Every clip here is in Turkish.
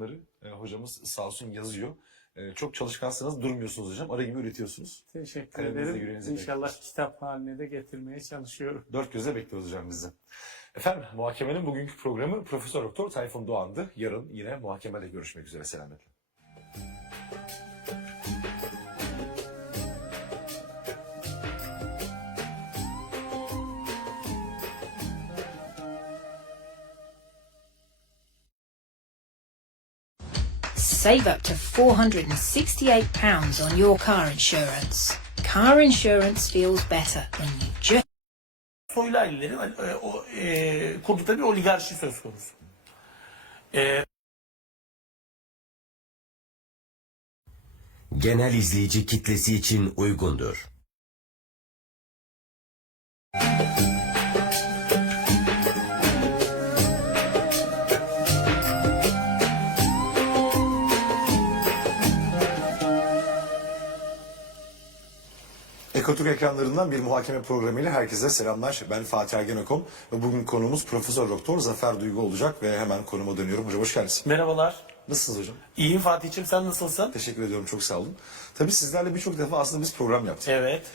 bunları. Hocamız sağ olsun yazıyor. Çok çalışkansınız, durmuyorsunuz hocam. Ara gibi üretiyorsunuz. Teşekkür Kaleminize, ederim. yüreğinize İnşallah bekliyoruz. kitap haline de getirmeye çalışıyorum. Dört gözle bekliyoruz hocam bizi. Efendim, muhakemenin bugünkü programı Profesör Doktor Tayfun Doğan'dı. Yarın yine muhakemede görüşmek üzere. Selametle. Save up to £468 on your car insurance. Car insurance feels better when you just... Soylu ailelerin kurdukları bir oligarşi söz konusu. Genel izleyici kitlesi için uygundur. Ekotürk ekranlarından bir muhakeme programıyla herkese selamlar. Ben Fatih Ergenekom ve bugün konuğumuz Profesör Doktor Zafer Duygu olacak ve hemen konuma dönüyorum. Hocam hoş geldiniz. Merhabalar. Nasılsınız hocam? İyiyim Fatih'ciğim, sen nasılsın? Teşekkür ediyorum, çok sağ olun. Tabii sizlerle birçok defa aslında biz program yaptık. Evet.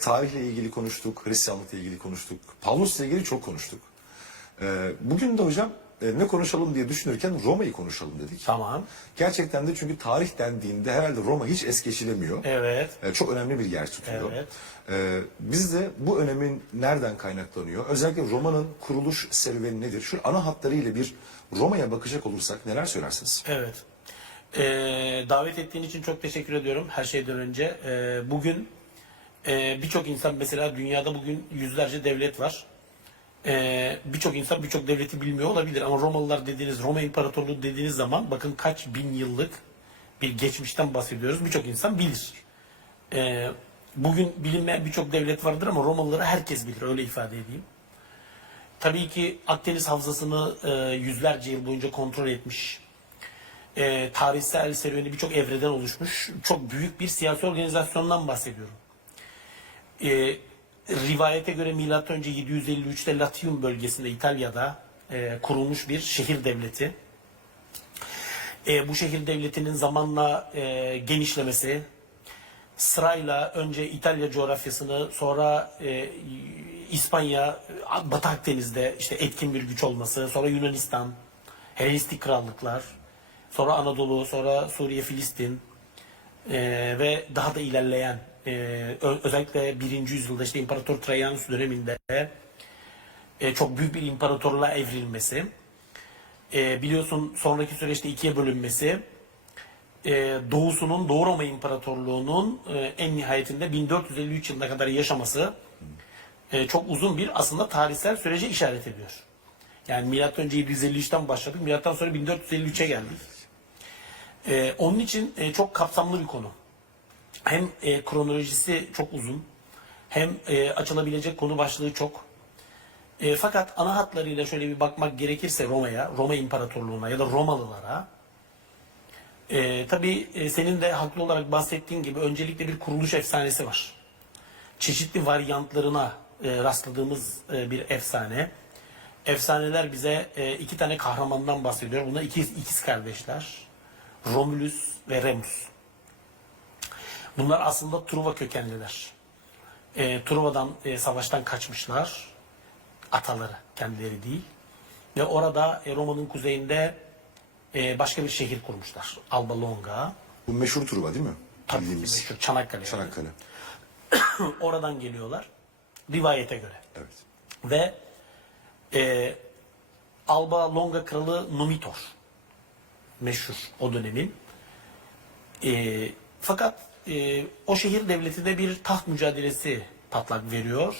Tarihle ilgili konuştuk, Hristiyanlıkla ilgili konuştuk, Pavlus'la ilgili çok konuştuk. Bugün de hocam ne konuşalım diye düşünürken Roma'yı konuşalım dedik. Tamam. Gerçekten de çünkü tarih dendiğinde herhalde Roma hiç es geçilemiyor. Evet. Çok önemli bir yer tutuyor. Evet. Biz de bu önemin nereden kaynaklanıyor? Özellikle Roma'nın kuruluş serüveni nedir? Şu ana hatlarıyla bir Roma'ya bakacak olursak neler söylersiniz? Evet. Davet ettiğin için çok teşekkür ediyorum her şeyden önce. Bugün birçok insan, mesela dünyada bugün yüzlerce devlet var. Birçok insan birçok devleti bilmiyor olabilir ama Romalılar dediğiniz, Roma İmparatorluğu dediğiniz zaman bakın kaç bin yıllık bir geçmişten bahsediyoruz. Birçok insan bilir. Bugün bilinmeyen birçok devlet vardır ama Romalıları herkes bilir, öyle ifade edeyim. Tabii ki Akdeniz havzasını yüzlerce yıl boyunca kontrol etmiş. Tarihsel serüveni birçok evreden oluşmuş. Çok büyük bir siyasi organizasyondan bahsediyorum. Rivayete göre M.Ö. 753'te Latium bölgesinde İtalya'da kurulmuş bir şehir devleti. Bu şehir devletinin zamanla genişlemesi, sırayla önce İtalya coğrafyasını, sonra İspanya, Batı Akdeniz'de işte etkin bir güç olması, sonra Yunanistan, Helenistik krallıklar, sonra Anadolu, sonra Suriye, Filistin ve daha da ilerleyen özellikle 1. yüzyılda işte İmparator Trajanus döneminde çok büyük bir imparatorluğa evrilmesi, biliyorsun sonraki süreçte ikiye bölünmesi, doğusunun Doğu Roma İmparatorluğu'nun en nihayetinde 1453 yılına kadar yaşaması çok uzun bir aslında tarihsel sürece işaret ediyor. Yani M.Ö. 753'ten başladık, M.Ö. sonra 1453'e geldik. Onun için çok kapsamlı bir konu. Hem kronolojisi çok uzun, hem açılabilecek konu başlığı çok. Fakat ana hatlarıyla şöyle bir bakmak gerekirse Roma'ya, Roma İmparatorluğu'na ya da Romalılara, tabii senin de haklı olarak bahsettiğin gibi öncelikle bir kuruluş efsanesi var. Çeşitli varyantlarına rastladığımız bir efsane. Efsaneler bize iki tane kahramandan bahsediyor. Bunlar ikiz kardeşler. Romulus ve Remus. Bunlar aslında Truva kökenliler. Truva'dan savaştan kaçmışlar. Ataları, kendileri değil. Ve orada Roma'nın kuzeyinde başka bir şehir kurmuşlar. Alba Longa. Bu meşhur Truva değil mi? Tabii ki Bildiğimiz. meşhur Çanakkale. Çanakkale. Oradan geliyorlar. Rivayete göre. Evet. Ve Alba Longa kralı Numitor. Meşhur o dönemin. Fakat o şehir devletinde bir taht mücadelesi patlak veriyor.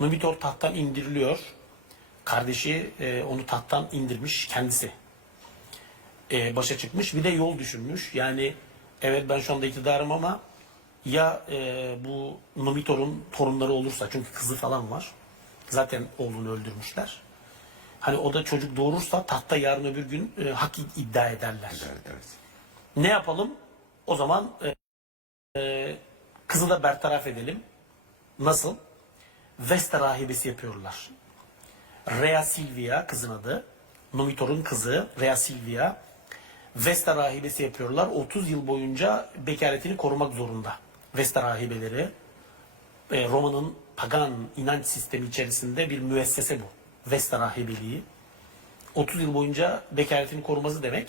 Numitor tahttan indiriliyor. Kardeşi onu tahttan indirmiş, kendisi başa çıkmış. Bir de yol düşünmüş. Yani evet ben şu anda iktidarım ama ya bu Numitor'un torunları olursa, çünkü kızı falan var. Zaten oğlunu öldürmüşler. Hani o da çocuk doğurursa tahtta yarın öbür gün hak iddia ederler. Evet. Ne yapalım? O zaman kızı da bertaraf edelim. Nasıl? Vesta rahibesi yapıyorlar. Rhea Silvia kızın adı. Numitor'un kızı Rhea Silvia. Vesta rahibesi yapıyorlar. 30 yıl boyunca bekaretini korumak zorunda. Vesta rahibeleri Roma'nın pagan inanç sistemi içerisinde bir müessese bu. Vesta rahibeliği. 30 yıl boyunca bekaretini koruması demek,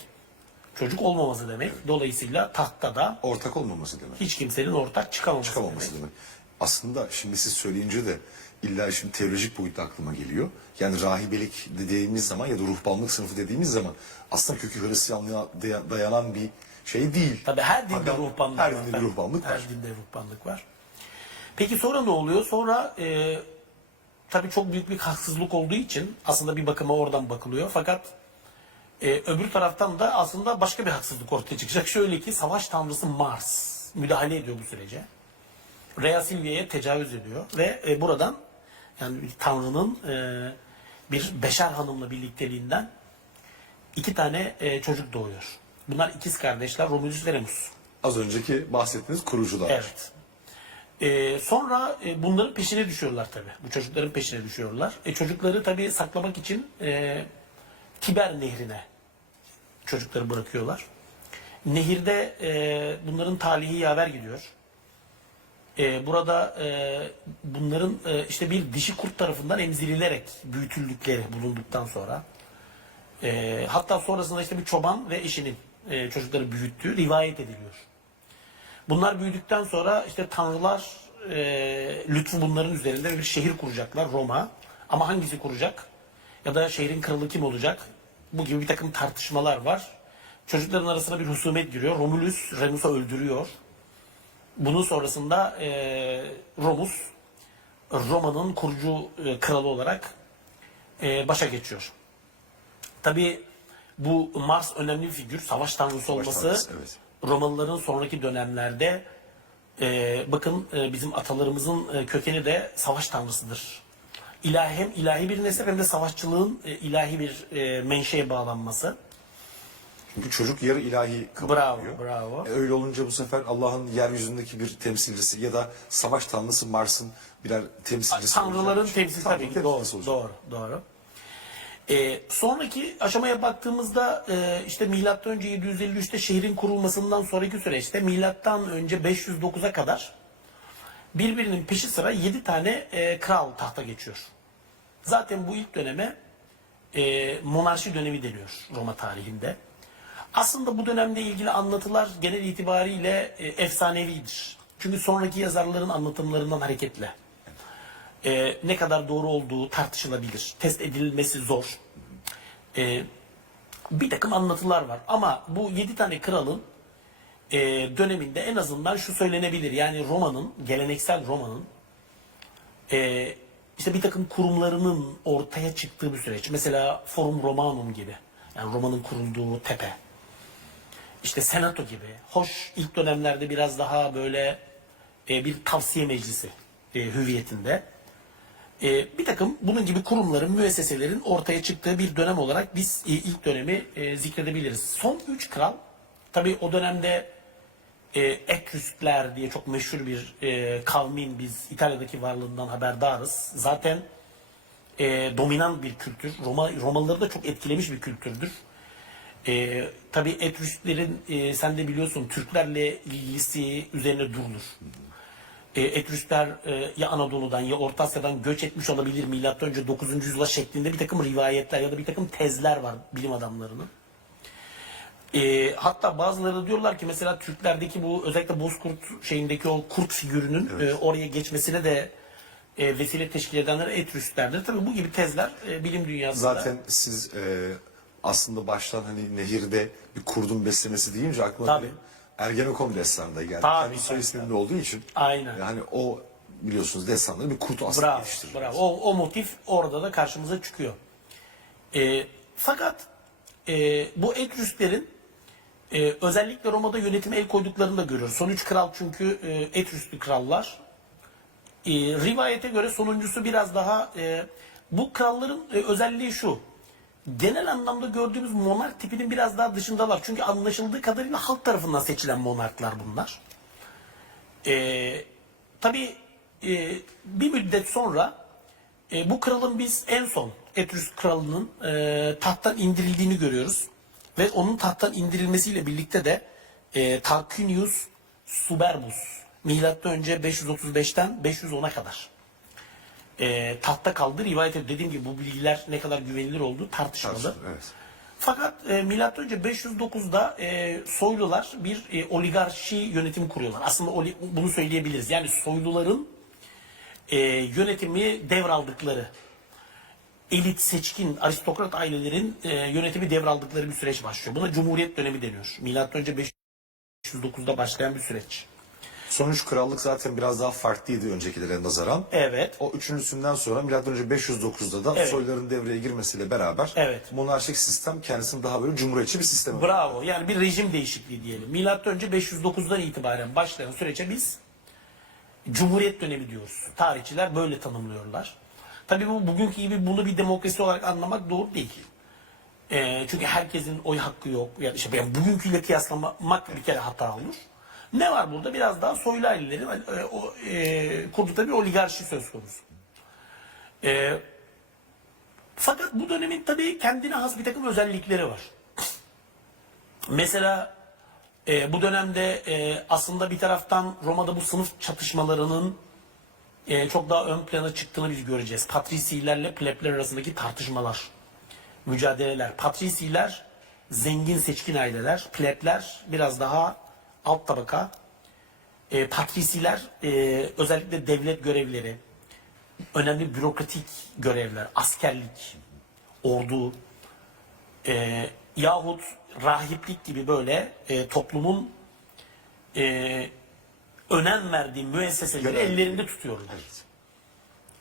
çocuk olmaması demek. Dolayısıyla tahtta da Ortak olmaması demek. hiç kimsenin ortak çıkamaması, Çıkamaması demek. demek. Aslında şimdi siz söyleyince de illa şimdi teolojik boyutta aklıma geliyor. Yani rahibelik dediğimiz zaman ya da ruhbanlık sınıfı dediğimiz zaman aslında kökü Hristiyanlığa dayanan bir şey değil. Tabii her dinde Fakat ruhbanlık her var. dinde bir ruhbanlık var. Her dinde ruhbanlık var. Peki sonra ne oluyor? Sonra tabii çok büyük bir haksızlık olduğu için aslında bir bakıma oradan bakılıyor. Fakat öbür taraftan da aslında başka bir haksızlık ortaya çıkacak. Şöyle ki savaş tanrısı Mars müdahale ediyor bu sürece. Rhea Silvia'ya tecavüz ediyor ve buradan yani bir tanrının bir beşer hanımla birlikteliğinden 2 tane çocuk doğuyor. Bunlar ikiz kardeşler Romulus ve Remus. Az önceki bahsettiğiniz kurucular. Evet. Sonra bunların peşine düşüyorlar tabii. Bu çocukların peşine düşüyorlar. Çocukları tabii saklamak için Tiber Nehri'ne çocukları bırakıyorlar. Nehirde bunların talihi yaver gidiyor. Burada bunların işte bir dişi kurt tarafından emzirilerek büyütüldükleri bulunduktan sonra hatta sonrasında işte bir çoban ve eşinin çocukları büyüttüğü rivayet ediliyor. Bunlar büyüdükten sonra işte tanrılar lütfu bunların üzerinde bir şehir kuracaklar Roma. Ama hangisi kuracak? Ya da şehrin kralı kim olacak? Bu gibi bir takım tartışmalar var. Çocukların arasına bir husumet giriyor. Romulus Remus'u öldürüyor. Bunun sonrasında Romus Roma'nın kurucu kralı olarak başa geçiyor. Tabii bu Mars önemli bir figür. Savaş tanrısı olması tanrısı, evet. Romalıların sonraki dönemlerde bakın bizim atalarımızın kökeni de savaş tanrısıdır. Hem ilahi bir nesep hem de savaşçılığın ilahi bir menşeye bağlanması. Çünkü çocuk yarı ilahi kabul Bravo, ediyor. bravo. Öyle olunca bu sefer Allah'ın yeryüzündeki bir temsilcisi ya da savaş tanrısı Mars'ın birer temsilcisi Tanrıların olacak. temsili tabii ki. temsilcisi olacak. Doğru. Sonraki aşamaya baktığımızda işte milattan önce 753'te şehrin kurulmasından sonraki süreçte milattan önce 509'a kadar birbirinin peşi sıra 7 tane kral tahta geçiyor. Zaten bu ilk döneme monarşi dönemi deniyor Roma tarihinde. Aslında bu dönemde ilgili anlatılar genel itibariyle efsanevidir. Çünkü sonraki yazarların anlatımlarından hareketle ne kadar doğru olduğu tartışılabilir. Test edilmesi zor. Bir takım anlatılar var. Ama bu 7 tane kralın döneminde en azından şu söylenebilir. Yani Roma'nın, geleneksel Roma'nın işte bir takım kurumlarının ortaya çıktığı bir süreç. Mesela Forum Romanum gibi. Yani Roma'nın kurulduğu tepe. İşte Senato gibi. Hoş ilk dönemlerde biraz daha böyle bir tavsiye meclisi hüviyetinde. Bir takım bunun gibi kurumların, müesseselerin ortaya çıktığı bir dönem olarak biz ilk dönemi zikredebiliriz. Son 3 kral, tabii o dönemde Etrüskler diye çok meşhur bir kavmin biz İtalya'daki varlığından haberdarız. Zaten dominant bir kültür. Romalıları da çok etkilemiş bir kültürdür. Tabii Etrüsklerin sen de biliyorsun Türklerle ilgisi üzerine durulur. Etrüskler ya Anadolu'dan ya Orta Asya'dan göç etmiş olabilir milattan önce 9. yüzyıla şeklinde bir takım rivayetler ya da bir takım tezler var bilim adamlarının. Hatta bazıları da diyorlar ki mesela Türklerdeki bu özellikle Bozkurt şeyindeki o kurt figürünün oraya geçmesine de vesile teşkil edenler Etrüsklerdir. Tabii bu gibi tezler bilim dünyasında. Zaten siz aslında baştan hani nehirde bir kurdun beslemesi deyince aklıma Tabii. bir Ergenekon destanı da geldi. Tabii, Kendi soy tabii, isminde olduğu için. Aynen. Yani o biliyorsunuz destanları bir kurt aslında Bravo, yetiştirir. bravo. O motif orada da karşımıza çıkıyor. Fakat bu Etrüsklerin özellikle Roma'da yönetime el koyduklarını da görüyoruz. Son 3 kral çünkü Etrüslü krallar. Rivayete göre sonuncusu biraz daha bu kralların özelliği şu. Genel anlamda gördüğümüz monark tipinin biraz daha dışındalar. Çünkü anlaşıldığı kadarıyla halk tarafından seçilen monarklar bunlar. Tabii bir müddet sonra bu kralın biz en son Etrüsk kralının tahttan indirildiğini görüyoruz. Ve onun tahttan indirilmesiyle birlikte de Tarquinius Suburbus milattan önce 535'ten 510'a kadar tahtta kaldı rivayet ediyor. Dediğim gibi bu bilgiler ne kadar güvenilir olduğu tartışmalı. Evet. Fakat milattan önce 509'da soylular bir oligarşi yönetimi kuruyorlar. Aslında bunu söyleyebiliriz. Yani soyluların yönetimi devraldıkları, elit, seçkin, aristokrat ailelerin yönetimi devraldıkları bir süreç başlıyor. Buna Cumhuriyet dönemi deniyor. Milattan önce 509'da başlayan bir süreç. Sonuç krallık zaten biraz daha farklıydı öncekilere nazaran. Evet. O üçüncüsünden sonra milattan önce 509'da da Evet. soyların devreye girmesiyle beraber Evet. monarşik sistem kendisini daha böyle cumhuriyetçi bir sisteme. Bravo. Yani bir rejim değişikliği diyelim. Milattan önce 509'dan itibaren başlayan sürece biz Cumhuriyet dönemi diyoruz. Tarihçiler böyle tanımlıyorlar. Tabii bu bugünkü gibi bunu bir demokrasi olarak anlamak doğru değil. Çünkü herkesin oy hakkı yok. Yani işte bugünküyle kıyaslamak bir kere hata olur. Ne var burada? Biraz daha soylu ailelerin kurdukları bir oligarşi söz konusu. Fakat bu dönemin tabii kendine has bir takım özellikleri var. Mesela bu dönemde aslında bir taraftan Roma'da bu sınıf çatışmalarının çok daha ön plana çıktığını biz göreceğiz. Patrisilerle plebler arasındaki tartışmalar, mücadeleler. Patrisiler zengin seçkin aileler, plebler biraz daha alt tabaka. Patrisiler özellikle devlet görevleri, önemli bürokratik görevler, askerlik, ordu yahut rahiplik gibi böyle toplumun önem verdiği müesseseleri ellerinde tutuyorlar.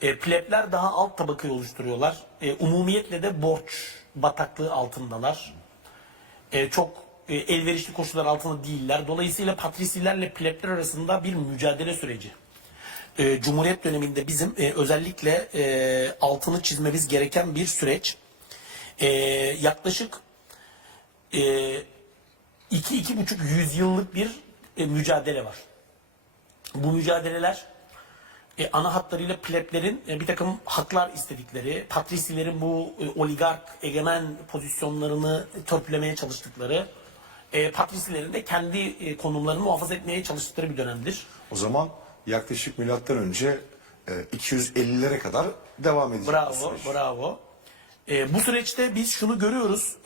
Plebler daha alt tabakayı oluşturuyorlar. Umumiyetle de borç bataklığı altındalar. Çok elverişli koşullar altında değiller. Dolayısıyla patrisilerle plebler arasında bir mücadele süreci. Cumhuriyet döneminde bizim özellikle altını çizmemiz gereken bir süreç. Yaklaşık 2-2,5 yüzyıllık bir mücadele var. Bu mücadeleler ana hatlarıyla pleblerin bir takım haklar istedikleri, patrisilerin bu oligark egemen pozisyonlarını törpülemeye çalıştıkları, patrisilerin de kendi konumlarını muhafaza etmeye çalıştıkları bir dönemdir. O zaman yaklaşık milattan önce 250'lere kadar devam edecek bu Bravo, süreç. bravo. Bu süreçte biz şunu görüyoruz.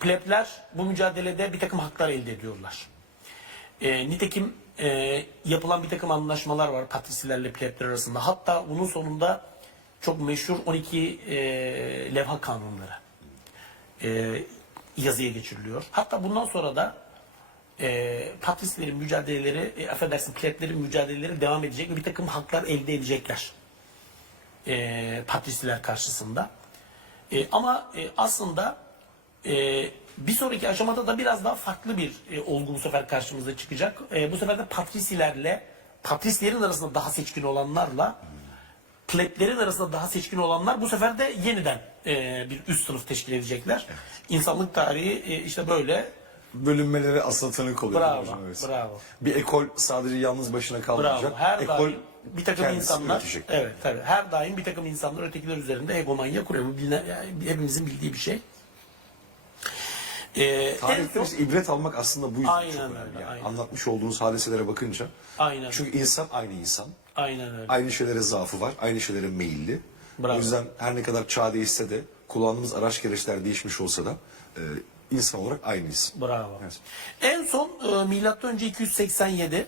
Plebler bu mücadelede bir takım haklar elde ediyorlar. Nitekim yapılan bir takım anlaşmalar var patrisilerle plebler arasında. Hatta bunun sonunda çok meşhur 12 levha kanunları yazıya geçiriliyor. Hatta bundan sonra da patrislerin mücadeleleri, affedersin pleblerin mücadeleleri devam edecek ve bir takım haklar elde edecekler. Patrisiler karşısında. Ama aslında bir sonraki aşamada da biraz daha farklı bir olgu bu sefer karşımıza çıkacak. Bu sefer de patrislerin arasında daha seçkin olanlarla pleblerin arasında daha seçkin olanlar bu sefer de yeniden bir üst sınıf teşkil edecekler. İnsanlık tarihi işte böyle. Bölünmeleri aslında tanık oluyor. Bravo, hocam, evet. bravo. Bir ekol sadece yalnız başına kalmayacak. Bravo. Her Ekol daim bir takım kendisi insanlar, üretecek. evet tabii. Her daim bir takım insanlar ötekiler üzerinde hegemonya kuruyor. Bu yani hepimizin bildiği bir şey. Tarihte biz ibret almak aslında bu yüzden Aynen çok öyle, önemli. Yani aynen. anlatmış olduğunuz hadiselere bakınca. Aynen. Çünkü insan aynı insan. Aynen öyle. Aynı şeylere zaafı var. Aynı şeylere meyilli. Bravo. O yüzden her ne kadar çağ değişse de kullandığımız araç gereçler değişmiş olsa da insan olarak aynıyız. Bravo. Evet. En son milattan önce 287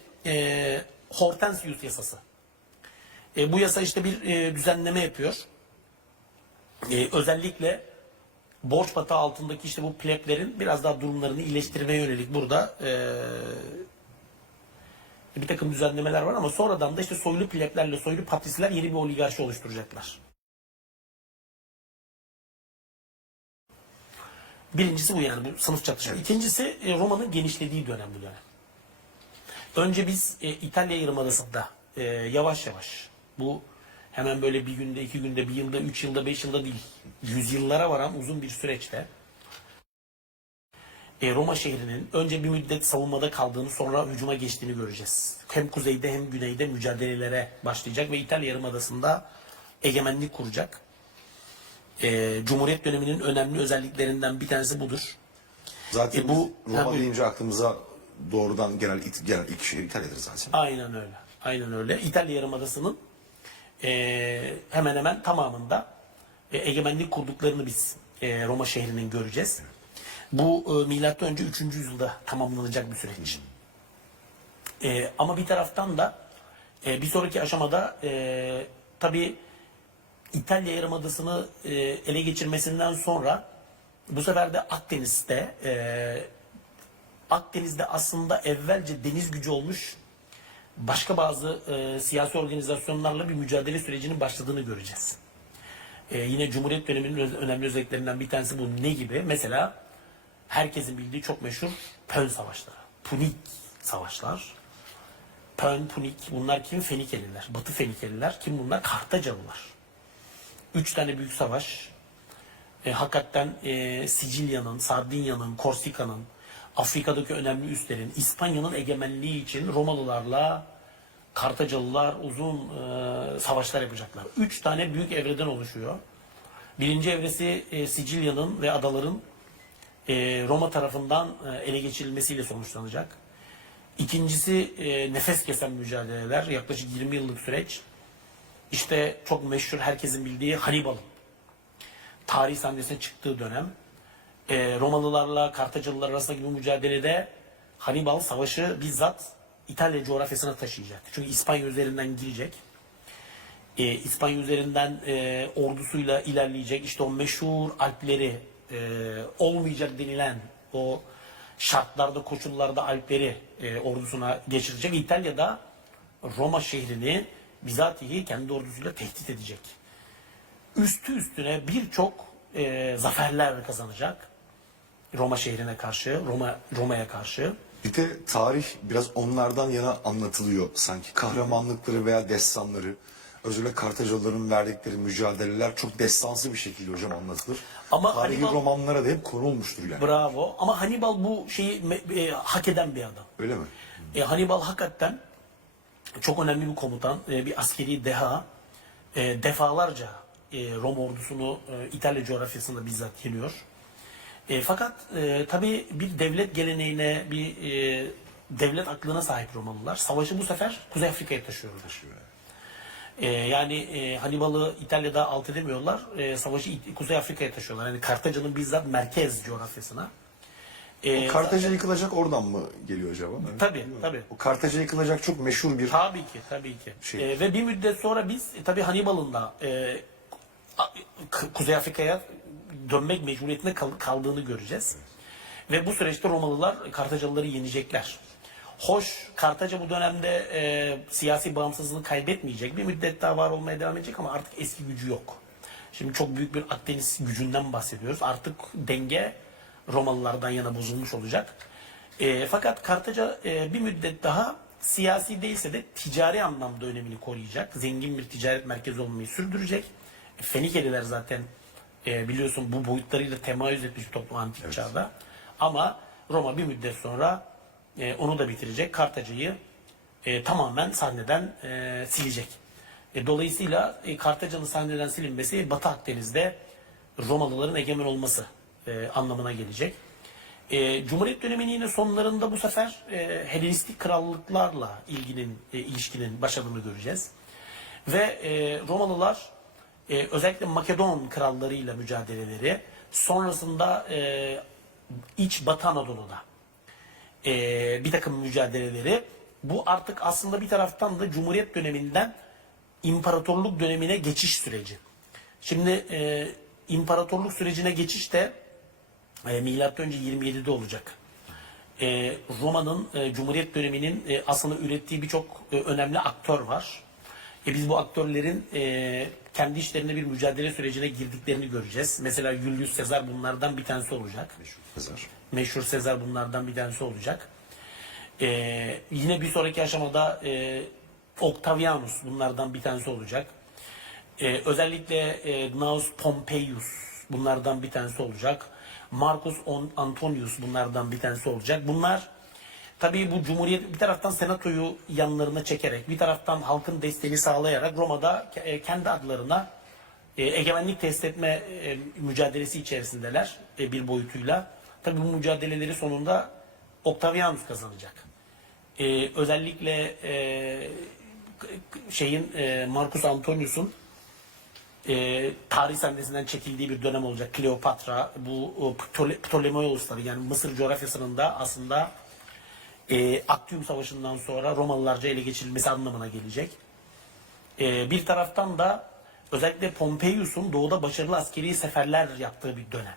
Hortensius yasası. Bu yasa işte bir düzenleme yapıyor. Özellikle borç batağı altındaki işte bu pleblerin biraz daha durumlarını iyileştirmeye yönelik burada bir takım düzenlemeler var ama sonradan da işte soylu pleblerle soylu patrisler yeni bir oligarşi oluşturacaklar. Birincisi bu yani bu sınıf çatışma. İkincisi Roma'nın genişlediği dönem bu dönem. Önce biz İtalya Yarımadası'nda yavaş yavaş bu hemen böyle bir günde, iki günde, bir yılda, 3 yılda, 5 yılda değil, yüzyıllara varan uzun bir süreçte Roma şehrinin önce bir müddet savunmada kaldığını sonra hücuma geçtiğini göreceğiz. Hem kuzeyde hem güneyde mücadelelere başlayacak ve İtalya Yarımadası'nda egemenlik kuracak. Cumhuriyet döneminin önemli özelliklerinden bir tanesi budur. Zaten bu- Roma tabii. deyince aklımıza doğrudan genel ilk şehir İtalya'dır zaten. Aynen öyle. Aynen öyle. İtalya Yarımadası'nın hemen hemen tamamında egemenlik kurduklarını biz Roma şehrinin göreceğiz. Bu milattan önce 3. yüzyılda tamamlanacak bir süreç. Ama bir taraftan da bir sonraki aşamada tabii İtalya Yarımadası'nı ele geçirmesinden sonra bu sefer de Akdeniz'de aslında evvelce deniz gücü olmuş başka bazı siyasi organizasyonlarla bir mücadele sürecinin başladığını göreceğiz. Yine Cumhuriyet döneminin önemli özelliklerinden bir tanesi bu. Ne gibi? Mesela herkesin bildiği çok meşhur Pön Savaşları. Punik Savaşlar. Pön, Punik bunlar kim? Fenikeliler. Batı Fenikeliler. Kim bunlar? Kartacalılar. 3 tane büyük savaş. Hakikaten Sicilya'nın, Sardinya'nın, Korsika'nın, Afrika'daki önemli üslerin, İspanya'nın egemenliği için Romalılarla Kartacalılar uzun savaşlar yapacaklar. 3 tane büyük evreden oluşuyor. Birinci evresi Sicilya'nın ve adaların Roma tarafından ele geçirilmesiyle sonuçlanacak. İkincisi nefes kesen mücadeleler, yaklaşık 20 yıllık süreç. İşte çok meşhur, herkesin bildiği Hannibal'ın tarih sahnesine çıktığı dönem. Romalılarla Kartacalılar arasındaki bu mücadelede Hannibal savaşı bizzat İtalya coğrafyasına taşıyacak. Çünkü İspanya üzerinden girecek. İspanya üzerinden ordusuyla ilerleyecek. İşte o meşhur Alpleri olmayacak denilen o şartlarda, koşullarda Alpleri ordusuna geçirecek. İtalya'da Roma şehrini bizatihi kendi ordusuyla tehdit edecek. Üstü üstüne birçok zaferler kazanacak. Roma şehrine karşı, Roma'ya karşı. Bir de tarih biraz onlardan yana anlatılıyor sanki. Kahramanlıkları veya destanları, özellikle Kartacalıların verdikleri mücadeleler çok destansı bir şekilde hocam anlatılır. Ama Tarihi Hannibal- romanlara da hep konu olmuştur yani. Bravo. Ama Hannibal bu şeyi hak eden bir adam. Öyle mi? Hannibal hakikaten çok önemli bir komutan, bir askeri deha. Defalarca Roma ordusunu İtalya coğrafyasında bizzat yeniyor. Fakat tabii bir devlet geleneğine, bir devlet aklına sahip Romalılar. Savaşı bu sefer Kuzey Afrika'ya taşıyorlar. Yani Hannibal'ı İtalya'da alt edemiyorlar. Savaşı Kuzey Afrika'ya taşıyorlar. Yani Kartaca'nın bizzat merkez coğrafyasına. Kartaca yıkılacak oradan mı geliyor acaba? Tabii, tabii. O Kartaca yıkılacak çok meşhur bir Tabii ki, tabii ki. Şey. Ve bir müddet sonra biz tabii Hannibal'ın da Kuzey Afrika'ya dönmek mecburiyetinde kaldığını göreceğiz. Ve bu süreçte Romalılar Kartacalıları yenecekler. Hoş, Kartaca bu dönemde siyasi bağımsızlığını kaybetmeyecek. Bir müddet daha var olmaya devam edecek ama artık eski gücü yok. Şimdi çok büyük bir Akdeniz gücünden bahsediyoruz. Artık denge Romalılardan yana bozulmuş olacak. Fakat Kartaca bir müddet daha siyasi değilse de ticari anlamda önemini koruyacak. Zengin bir ticaret merkezi olmayı sürdürecek. Fenikeliler zaten biliyorsun bu boyutlarıyla temayüz etmiş bir toplum antik çağda. Ama Roma bir müddet sonra onu da bitirecek. Kartaca'yı tamamen sahneden silecek. Dolayısıyla Kartaca'nın sahneden silinmesi Batı Akdeniz'de Romalıların egemen olması anlamına gelecek. Cumhuriyet döneminin yine sonlarında bu sefer Helenistik krallıklarla ilişkinin başladığını göreceğiz. Ve Romalılar özellikle Makedon krallarıyla mücadeleleri, sonrasında iç Batı Anadolu'da bir takım mücadeleleri, bu artık aslında bir taraftan da Cumhuriyet döneminden imparatorluk dönemine geçiş süreci. Şimdi imparatorluk sürecine geçiş de milattan önce 27'de olacak. Roma'nın Cumhuriyet döneminin aslında ürettiği birçok önemli aktör var. Biz bu aktörlerin kendi işlerinde bir mücadele sürecine girdiklerini göreceğiz. Mesela Julius Caesar bunlardan bir tanesi olacak. Meşhur Caesar bunlardan bir tanesi olacak. Yine bir sonraki aşamada Octavianus bunlardan bir tanesi olacak. Özellikle Gnaeus Pompeius bunlardan bir tanesi olacak. Marcus Antonius bunlardan bir tanesi olacak. Bunlar tabii bu Cumhuriyet bir taraftan senatoyu yanlarına çekerek, bir taraftan halkın desteğini sağlayarak Roma'da kendi adlarına egemenlik test etme mücadelesi içerisindeler bir boyutuyla. Tabii bu mücadeleleri sonunda Octavianus kazanacak. Özellikle Marcus Antonius'un tarih sahnesinden çekildiği bir dönem olacak. Kleopatra, bu Ptolemaiosları yani Mısır coğrafyasının da aslında Aktium Savaşı'ndan sonra Romalılarca ele geçirilmesi anlamına gelecek. Bir taraftan da özellikle Pompeius'un doğuda başarılı askeri seferler yaptığı bir dönem.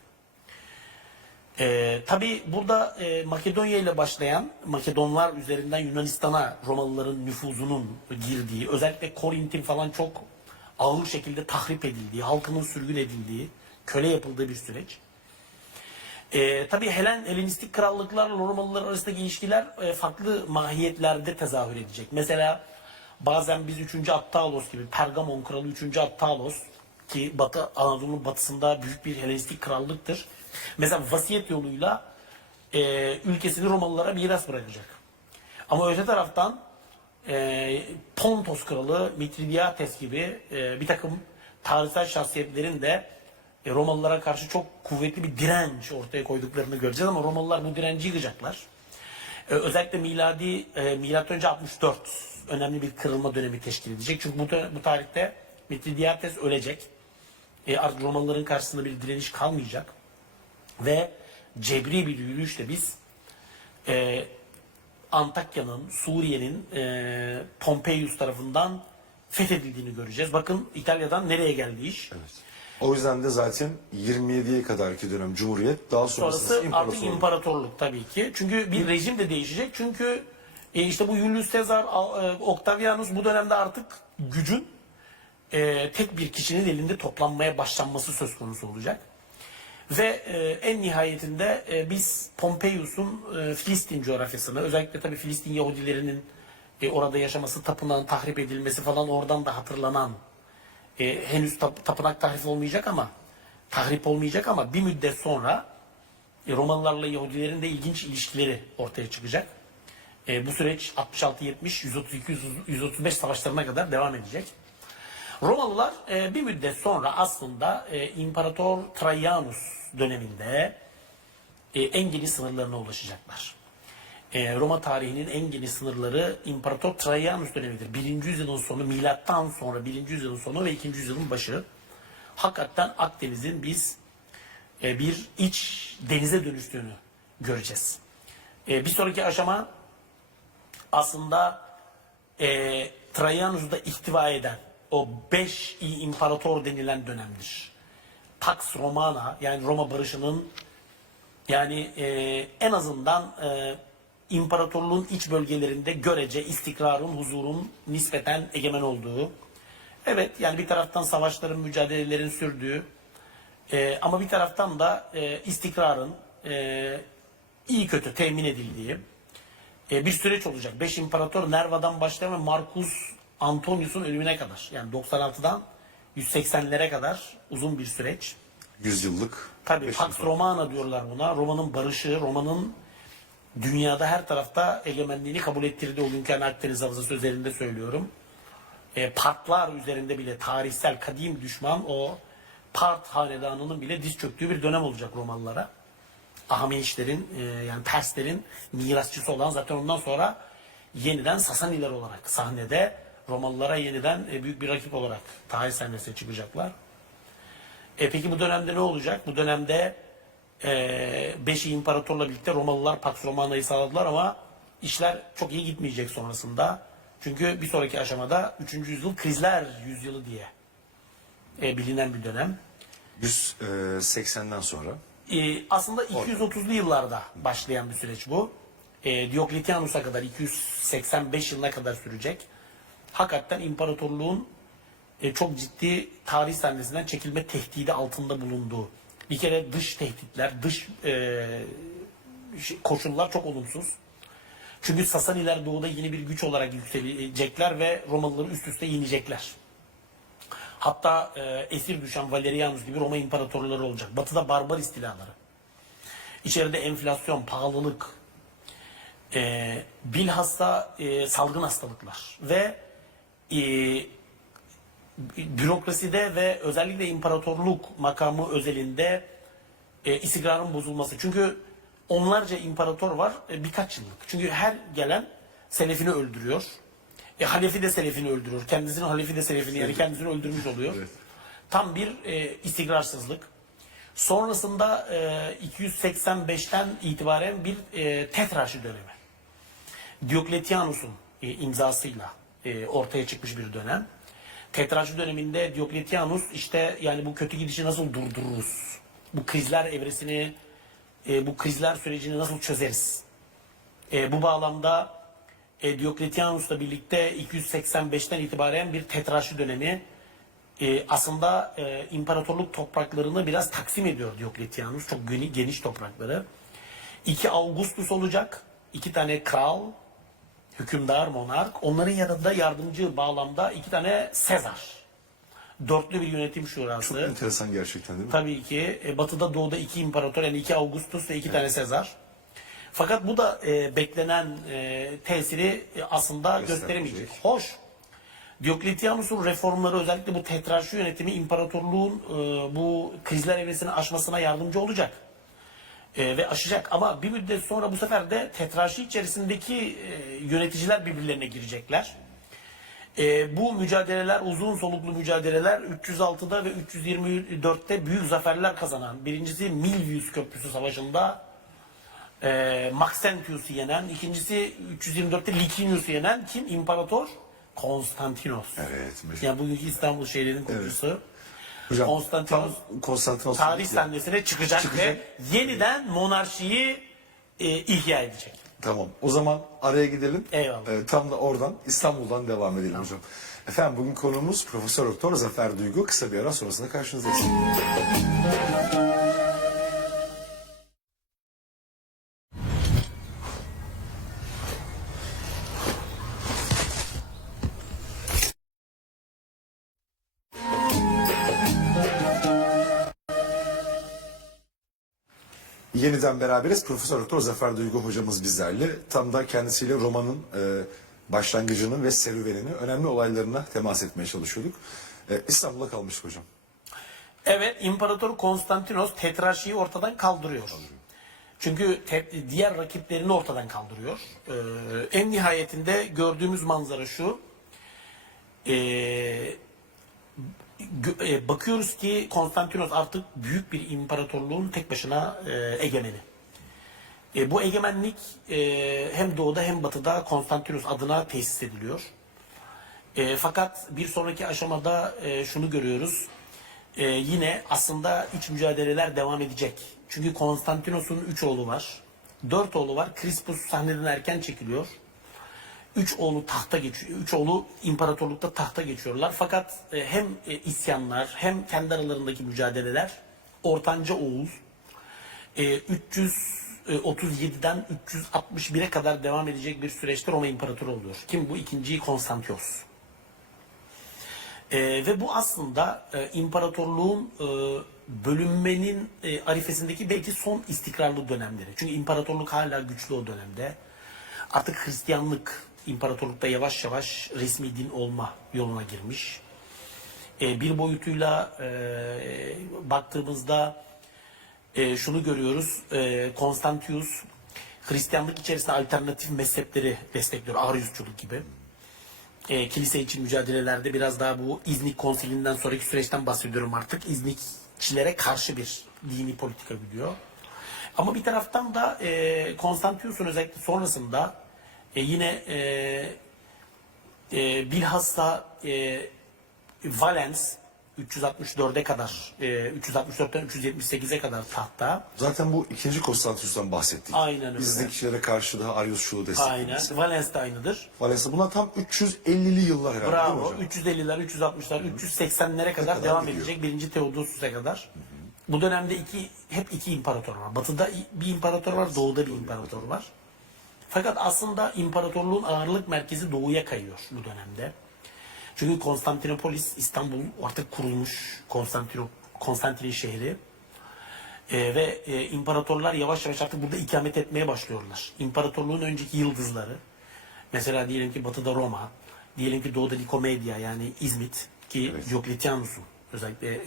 Tabi burada Makedonya ile başlayan, Makedonlar üzerinden Yunanistan'a Romalıların nüfuzunun girdiği, özellikle Korint'in falan çok ağır şekilde tahrip edildiği, halkının sürgün edildiği, köle yapıldığı bir süreç. Tabi Helenistik krallıklarla Romalılar arasındaki ilişkiler farklı mahiyetlerde tezahür edecek. Mesela bazen biz 3. Aptalos gibi, Pergamon kralı 3. Aptalos ki Batı Anadolu'nun batısında büyük bir Helenistik krallıktır. Mesela vasiyet yoluyla ülkesini Romalılara miras bırakacak. Ama öte taraftan Pontos kralı Mitridates gibi bir takım tarihsel şahsiyetlerin de Romalılara karşı çok kuvvetli bir direnç ortaya koyduklarını göreceğiz ama Romalılar bu direnci yıkacaklar. Özellikle milattan önce 64 önemli bir kırılma dönemi teşkil edecek. Çünkü bu tarihte Mitridates ölecek. Artık Romalıların karşısında bir direniş kalmayacak. Ve cebri bir yürüyüşle biz Antakya'nın, Suriye'nin Pompeius tarafından fethedildiğini göreceğiz. Bakın İtalya'dan nereye geldi iş. Evet. O yüzden de zaten 27'ye kadarki dönem Cumhuriyet, daha sonrası artık imparatorluk tabii ki. Çünkü bir rejim de değişecek. Çünkü işte bu Julius Caesar, Octavianus bu dönemde artık gücün tek bir kişinin elinde toplanmaya başlanması söz konusu olacak. Ve en nihayetinde biz Pompeius'un Filistin coğrafyasını, özellikle tabii Filistin Yahudilerinin orada yaşaması, tapınağın tahrip edilmesi falan oradan da hatırlanan, henüz tapınak tahrip olmayacak ama bir müddet sonra Romalılarla Yahudilerin de ilginç ilişkileri ortaya çıkacak. Bu süreç 66-70, 132-135 savaşlarına kadar devam edecek. Romalılar bir müddet sonra aslında İmparator Trajanus döneminde en geniş sınırlarına ulaşacaklar. Roma tarihinin en geniş sınırları İmparator Trajanus dönemidir. 1. yüzyılın sonu, milattan sonra 1. yüzyılın sonu ve 2. yüzyılın başı. Hakikaten Akdeniz'in biz bir iç denize dönüştüğünü göreceğiz. Bir sonraki aşama aslında Trajanus'u da ihtiva eden o 5 imparator denilen dönemdir. Pax Romana yani Roma barışının yani en azından imparatorluğun iç bölgelerinde görece istikrarın, huzurun nispeten egemen olduğu. Evet yani bir taraftan savaşların, mücadelelerin sürdüğü ama bir taraftan da istikrarın iyi kötü temin edildiği bir süreç olacak. 5 imparator Nerva'dan başlayan ve Marcus Antonius'un ölümüne kadar yani 96'dan 180'lere kadar uzun bir süreç. 100 yıllık. Tabii Pax Romana diyorlar buna. Roma'nın barışı, Roma'nın dünyada her tarafta egemenliğini kabul ettirdiği o günkü Akdeniz Havzası üzerinde söylüyorum. Partlar üzerinde bile tarihsel kadim düşman o Part hanedanının bile diz çöktüğü bir dönem olacak Romalılara. Ahamenişlerin yani Perslerin mirasçısı olan zaten ondan sonra yeniden Sasaniler olarak sahnede Romalılara yeniden büyük bir rakip olarak tarih sahnesine çıkacaklar. Peki bu dönemde ne olacak? Bu dönemde 5 imparatorla birlikte Romalılar Pax Romana'yı sağladılar ama işler çok iyi gitmeyecek sonrasında. Çünkü bir sonraki aşamada 3. yüzyıl krizler yüzyılı diye bilinen bir dönem. 180'den sonra. Aslında 230'lu yıllarda başlayan bir süreç bu. Diokletianus'a kadar 285 yılına kadar sürecek. Hakikaten imparatorluğun çok ciddi tarih sahnesinden çekilme tehdidi altında bulunduğu. Bir kere dış tehditler, dış koşullar çok olumsuz. Çünkü Sasaniler doğuda yeni bir güç olarak yükselecekler ve Romalıları üst üste yenecekler. Hatta esir düşen Valerianus gibi Roma imparatorları olacak. Batıda barbar istilaları. İçeride enflasyon, pahalılık, bilhassa salgın hastalıklar ve bürokraside ve özellikle imparatorluk makamı özelinde istikrarın bozulması. Çünkü onlarca imparator var birkaç yıllık. Çünkü her gelen selefini öldürüyor. Halefi de selefini öldürüyor. Kendisinin halefi de selefini yani kendisini öldürmüş oluyor. Evet. Tam bir istikrarsızlık. Sonrasında 285'ten itibaren bir Tetrarşi dönemi. Diokletianus'un imzasıyla ortaya çıkmış bir dönem. Tetrarşi döneminde Diokletianus işte yani bu kötü gidişi nasıl durdururuz? Bu krizler evresini, bu krizler sürecini nasıl çözeriz? Bu bağlamda Diokletianus'la birlikte 285'ten itibaren bir Tetrarşi dönemi aslında imparatorluk topraklarını biraz taksim ediyor Diokletianus. Çok geniş toprakları. 2 Augustus olacak. 2 tane kral, hükümdar, monark. Onların yanında yardımcı bağlamda 2 tane Sezar. Dörtlü bir yönetim şurası. Çok enteresan gerçekten değil mi? Tabii ki batıda doğuda 2 imparator yani 2 Augustus ve 2 tane Sezar. Fakat bu da beklenen tesiri aslında gösteremeyecek. Hoş. Diokletianus'un reformları özellikle bu tetrarşi yönetimi imparatorluğun bu krizler evresini aşmasına yardımcı olacak. Ve aşacak. Ama bir müddet sonra bu sefer de tetrarşi içerisindeki yöneticiler birbirlerine girecekler. Bu mücadeleler, uzun soluklu mücadeleler 306'da ve 324'te büyük zaferler kazanan. Birincisi Milvius Köprüsü Savaşı'nda Maxentius'u yenen, ikincisi 324'te Licinius'u yenen kim? İmparator Konstantinos. Evet. Yani bugünkü İstanbul şehrinin kurucusu. Hocam Konstantinos tam Konstantinos tarih sahnesine çıkacak ve yeniden monarşiyi ihya edecek. Tamam. O zaman araya gidelim. Eyvallah. Tam da oradan İstanbul'dan devam edelim hocam. Efendim bugün konuğumuz Profesör Doktor Zafer Duygu. Kısa bir ara sonrasında karşınızdayız. Yeniden beraberiz. Profesör Doktor Zafer Duygu hocamız bizlerle. Tam da kendisiyle romanın başlangıcını ve serüvenini, önemli olaylarına temas etmeye çalışıyorduk. İstanbul'da kalmıştık hocam. Evet, İmparator Konstantinos tetrarşiyi ortadan kaldırıyor. Çünkü diğer rakiplerini ortadan kaldırıyor. En nihayetinde gördüğümüz manzara şu. Bakıyoruz ki Konstantinos artık büyük bir imparatorluğun tek başına egemeni. Bu egemenlik hem doğuda hem batıda Konstantinos adına tesis ediliyor. Fakat bir sonraki aşamada şunu görüyoruz. Yine aslında iç mücadeleler devam edecek. Çünkü Konstantinos'un 3 oğlu var. 4 oğlu var. Crispus sahneden erken çekiliyor. 3 oğlu tahta geçiyor. 3 oğlu imparatorlukta tahta geçiyorlar. Fakat hem isyanlar hem kendi aralarındaki mücadeleler ortanca oğul 337'den 361'e kadar devam edecek bir süreçte Roma İmparatoru oluyor. Kim bu? İkinci Konstantios. Ve bu aslında imparatorluğun bölünmenin arifesindeki belki son istikrarlı dönemleri. Çünkü imparatorluk hala güçlü o dönemde. Artık Hristiyanlık imparatorlukta yavaş yavaş resmi din olma yoluna girmiş. Bir boyutuyla baktığımızda şunu görüyoruz. Konstantius Hristiyanlık içerisinde alternatif mezhepleri destekliyor. Ariusçuluk gibi. Kilise için mücadelelerde biraz daha bu İznik Konsilinden sonraki süreçten bahsediyorum artık. İznikçilere karşı bir dini politika gidiyor. Ama bir taraftan da Konstantius'un özellikle sonrasında yine bilhassa Valens 364'e kadar 364'ten 378'e kadar tahtta. Zaten bu ikinci Konstantius'tan bahsettik. Aynen öyle. Bizdekilere karşı daha Ariusçuluğu desteklediğimiz. Aynen. Valens de aynıdır. Valens'te bunlar tam 350'li yıllar herhalde değil mi Bravo. hocam? 350'ler, 360'lar, 380'lere kadar devam gidiyor. edecek. 1. Theodosius'a kadar. Bu dönemde hep iki imparator var. Batı'da bir imparator var, doğuda bir imparator var. Fakat aslında imparatorluğun ağırlık merkezi doğuya kayıyor bu dönemde. Çünkü Konstantinopolis, İstanbul artık kurulmuş Konstantin'in şehri. Ve imparatorlar yavaş yavaş artık burada ikamet etmeye başlıyorlar. İmparatorluğun önceki yıldızları, mesela diyelim ki batıda Roma, diyelim ki doğuda Nikomedya yani İzmit, ki Evet. Diokletianus'un özellikle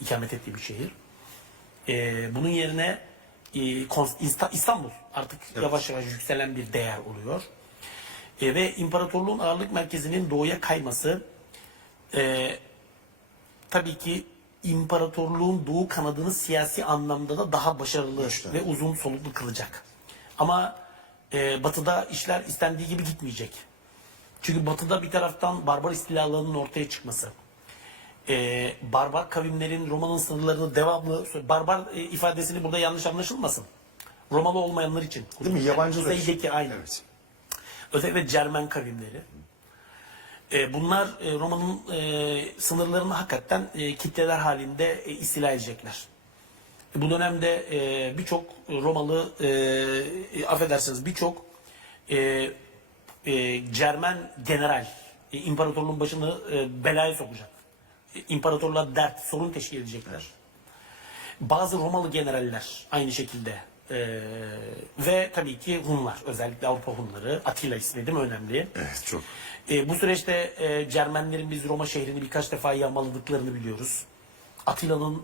ikamet ettiği bir şehir. Bunun yerine İstanbul artık yavaş yavaş yükselen bir değer oluyor. Ve imparatorluğun ağırlık merkezinin doğuya kayması tabii ki imparatorluğun doğu kanadını siyasi anlamda da daha başarılı İşte. ve uzun soluklu kılacak. Ama batıda işler istendiği gibi gitmeyecek. Çünkü batıda bir taraftan barbar istilalarının ortaya çıkması, barbar kavimlerin Roma'nın sınırlarını devamlı, barbar ifadesini burada yanlış anlaşılmasın. Romalı olmayanlar için. Değil mi? Yabancılar için. Kuzeydeki aynı. Evet. Özellikle Cermen kavimleri. Bunlar Roma'nın sınırlarını hakikaten kitleler halinde istila edecekler. Bu dönemde birçok Romalı, affedersiniz birçok Cermen general imparatorluğun başını belaya sokacak. İmparatorluğa dert, sorun teşkil edecekler. Bazı Romalı generaller aynı şekilde ve tabii ki Hunlar, özellikle Avrupa Hunları, Atilla ismi değil mi önemli? Evet, çok. Bu süreçte Cermenlerin biz Roma şehrini birkaç defa yağmaladıklarını biliyoruz. Atilla'nın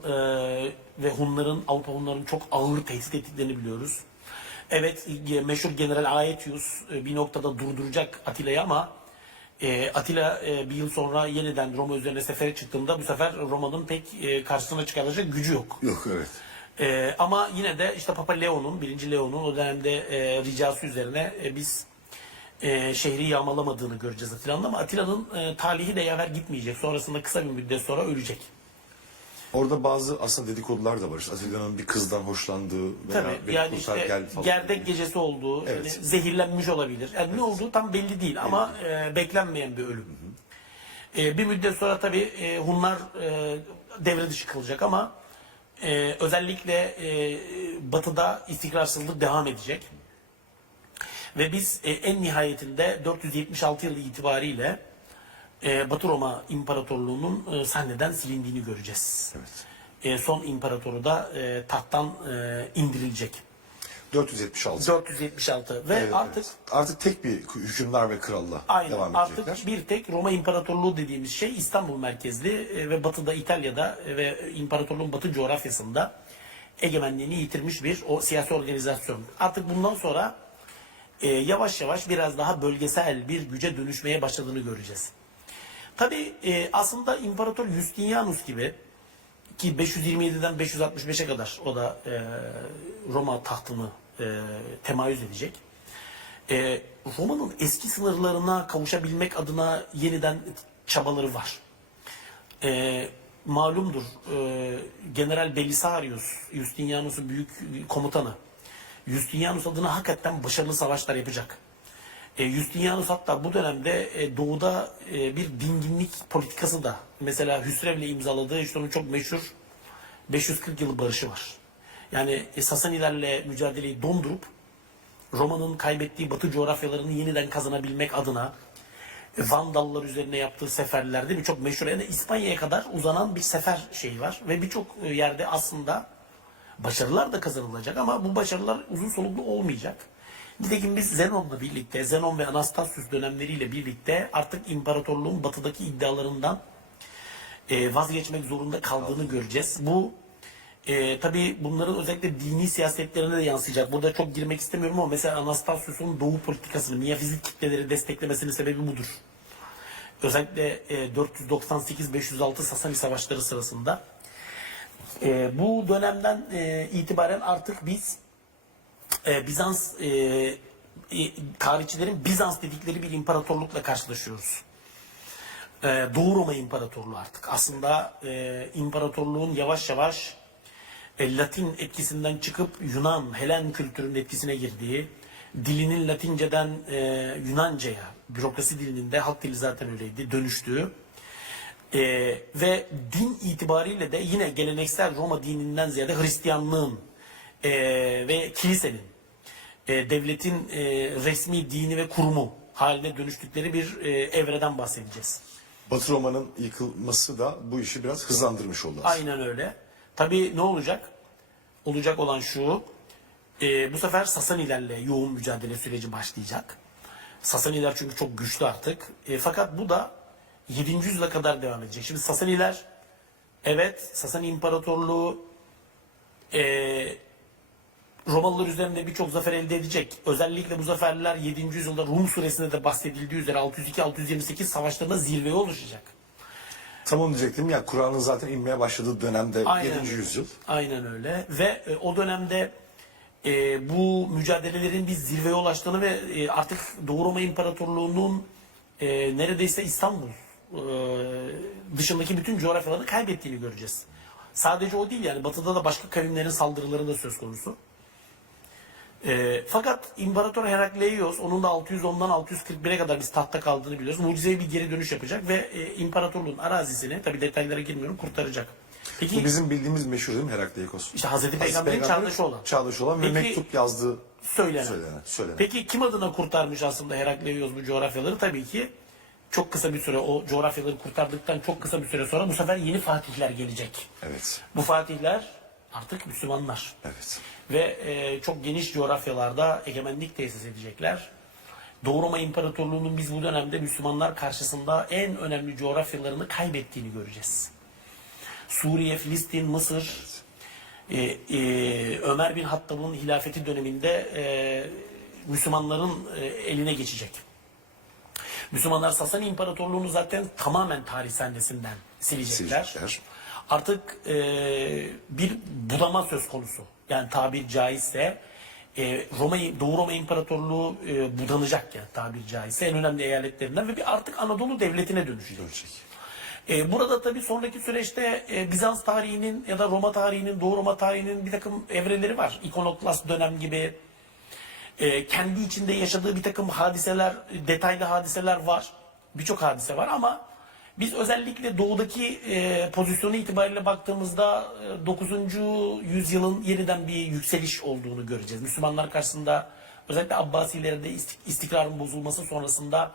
ve Hunların, Avrupa Hunların çok ağır tehdit ettiklerini biliyoruz. Evet, meşhur General Aetius bir noktada durduracak Atilla'yı ama Atilla bir yıl sonra yeniden Roma üzerine sefere çıktığında bu sefer Roma'nın pek karşısına çıkaracak gücü yok. Yok, evet. Ama yine de işte Papa Leo'nun, 1. Leo'nun o dönemde ricası üzerine biz şehri yağmalamadığını göreceğiz Atilla'nın, ama Atilla'nın talihi de yaver gitmeyecek. Sonrasında kısa bir müddet sonra ölecek. Orada bazı aslında dedikodular da var. İşte Atilla'nın bir kızdan hoşlandığı veya Tabii bir yani kurtar işte gel falan. gerdek gecesi olduğu, Evet. yani zehirlenmiş olabilir. Yani ne olduğu tam belli değil ama beklenmeyen bir ölüm. Bir müddet sonra tabii Hunlar devre dışı kalacak ama özellikle batıda istikrarsızlık devam edecek. Ve biz en nihayetinde 476 yılı itibariyle Batı Roma İmparatorluğu'nun sahneden silindiğini göreceğiz. Evet. Son imparatoru da tahttan indirilecek. 476. 476 ve Evet, artık evet. Artık tek bir hükümdar ve kralla aynen devam artık edecekler. bir tek Roma İmparatorluğu dediğimiz şey İstanbul merkezli ve batıda İtalya'da ve imparatorluğun batı coğrafyasında egemenliğini yitirmiş bir o siyasi organizasyon. Artık bundan sonra yavaş yavaş biraz daha bölgesel bir güce dönüşmeye başladığını göreceğiz. Tabii aslında İmparator Justinianus gibi ki 527'den 565'e kadar o da Roma tahtını temayüz edecek. Roma'nın eski sınırlarına kavuşabilmek adına yeniden çabaları var. Malumdur General Belisarius, Justinianus'un büyük komutanı. Justinianus adına hakikaten başarılı savaşlar yapacak. Justinianus hatta bu dönemde doğuda bir dinginlik politikası da, mesela Hüsrev'le imzaladığı işte onun çok meşhur 540 yılı barışı var. Yani Sasanilerle mücadeleyi dondurup Roma'nın kaybettiği batı coğrafyalarını yeniden kazanabilmek adına Vandallar üzerine yaptığı seferlerde birçok meşhur, yani İspanya'ya kadar uzanan bir sefer şeyi var ve birçok yerde aslında başarılar da kazanılacak ama bu başarılar uzun soluklu olmayacak. Nitekim biz Zenon'la birlikte, Zenon ve Anastasius dönemleriyle birlikte artık imparatorluğun batıdaki iddialarından vazgeçmek zorunda kaldığını göreceğiz. Bu tabii bunların özellikle dini siyasetlerine de yansıyacak. Burada çok girmek istemiyorum ama mesela Anastasius'un doğu politikasını, miyafizik kitleleri desteklemesinin sebebi budur. Özellikle 498-506 Sasani savaşları sırasında. Bu dönemden itibaren artık biz Bizans tarihçilerin Bizans dedikleri bir imparatorlukla karşılaşıyoruz. Doğu Roma İmparatorluğu artık. Aslında imparatorluğun yavaş yavaş Latin etkisinden çıkıp Yunan, Helen kültürünün etkisine girdiği, dilinin Latinceden Yunanca'ya, bürokrasi dilinin de halk dili zaten öyleydi, dönüştüğü ve din itibariyle de yine geleneksel Roma dininden ziyade Hristiyanlığın ve kilisenin devletin resmi dini ve kurumu haline dönüştükleri bir evreden bahsedeceğiz. Batı Roma'nın yıkılması da bu işi biraz hızlandırmış oldu aslında. Aynen öyle. Tabii ne olacak? Olacak olan şu, bu sefer Sasanilerle yoğun mücadele süreci başlayacak. Sasaniler çünkü çok güçlü artık. Fakat bu da 7. yüzyıla kadar devam edecek. Şimdi Sasaniler, evet, Sasani İmparatorluğu Romalılar üzerinde birçok zafer elde edecek. Özellikle bu zaferler 7. yüzyılda Rum suresinde de bahsedildiği üzere 602-628 savaşlarında zirveye ulaşacak. Tam onu diyecektim ya, Kur'an'ın zaten inmeye başladığı dönemde Aynen 7. yüzyıl. Aynen öyle ve o dönemde bu mücadelelerin bir zirveye ulaştığını ve artık Doğu Roma İmparatorluğu'nun neredeyse İstanbul dışındaki bütün coğrafyalarını kaybettiğini göreceğiz. Sadece o değil, yani batıda da başka kavimlerin saldırıları da söz konusu. Fakat İmparator Herakleios, onun da 610'dan 641'e kadar biz tahtta kaldığını biliyoruz. Mucizevi bir geri dönüş yapacak ve imparatorluğun arazisini, tabi detaylara girmiyorum, kurtaracak. Peki, Bu bizim bildiğimiz meşhur değil mi, Herakleikos? İşte Hazreti Peygamber'in çağdaşı olan. Çağdaşı olan ve Peki, mektup yazdığı söylenen. söylenen. Peki kim adına kurtarmış aslında Herakleios bu coğrafyaları? Tabii ki çok kısa bir süre, o coğrafyaları kurtardıktan çok kısa bir süre sonra bu sefer yeni fatihler gelecek. Evet. Bu fatihler artık Müslümanlar. Evet. Ve çok geniş coğrafyalarda egemenlik tesis edecekler. Doğu Roma İmparatorluğu'nun biz bu dönemde Müslümanlar karşısında en önemli coğrafyalarını kaybettiğini göreceğiz. Suriye, Filistin, Mısır, Ömer bin Hattab'ın hilafeti döneminde Müslümanların eline geçecek. Müslümanlar Sasani İmparatorluğu'nu zaten tamamen tarih sahnesinden silecekler. Artık bir budama söz konusu. Yani tabir caizse Doğu Roma İmparatorluğu budanacak, yani tabir caizse en önemli eyaletlerinden ve bir artık Anadolu devletine dönüşecek. Burada tabii sonraki süreçte Bizans tarihinin ya da Roma tarihinin, Doğu Roma tarihinin bir takım evreleri var. İkonoklast dönem gibi kendi içinde yaşadığı bir takım hadiseler, detaylı hadiseler var. Birçok hadise var ama biz özellikle doğudaki pozisyonu itibariyle baktığımızda 9. yüzyılın yeniden bir yükseliş olduğunu göreceğiz. Müslümanlar karşısında özellikle Abbasilerde istikrarın bozulması sonrasında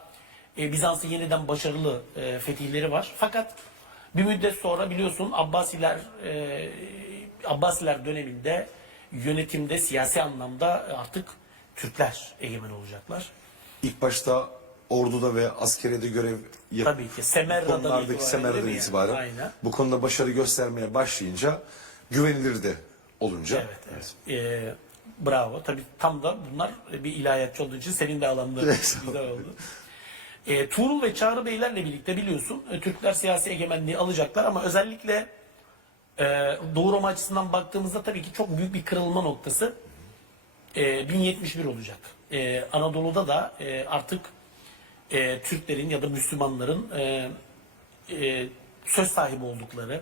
Bizans'ın yeniden başarılı fetihleri var. Fakat bir müddet sonra biliyorsun Abbasiler döneminde yönetimde, siyasi anlamda artık Türkler egemen olacaklar. İlk başta orduda ve askeriyede görev yapıp Tabii ki Semerra'dan itibaren Aynen. bu konuda başarı göstermeye başlayınca, güvenilir de olunca. Evet. Bravo. Tabii tam da bunlar bir ilahiyatçı olduğu için senin de alanında güzel oldu. Tuğrul ve Çağrı Beylerle birlikte biliyorsun Türkler siyasi egemenliği alacaklar ama özellikle Doğu Roma açısından baktığımızda tabii ki çok büyük bir kırılma noktası 1071 olacak. Anadolu'da da artık Türklerin ya da Müslümanların söz sahibi oldukları,